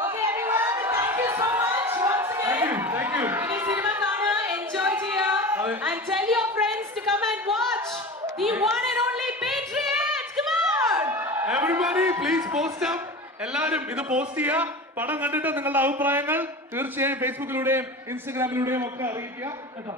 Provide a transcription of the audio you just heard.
Okay, everyone, thank you so much once again. Thank you. In cinema Kana, enjoy here and tell your friends to come and watch the one and only Patriots. Come on! Everybody, please post up. എല്ലാവരും ഇത് post ചെയ്യുക. പടം കണ്ടിട്ട് നിങ്ങളുടെ അഭിപ്രായങ്ങൾ തീർച്ചയായും ഫേസ്ബുക്കിലൂടെയും ഇൻസ്റ്റഗ്രാമിലൂടെയും ഒക്കെ അറിയിക്കുക കേട്ടോ.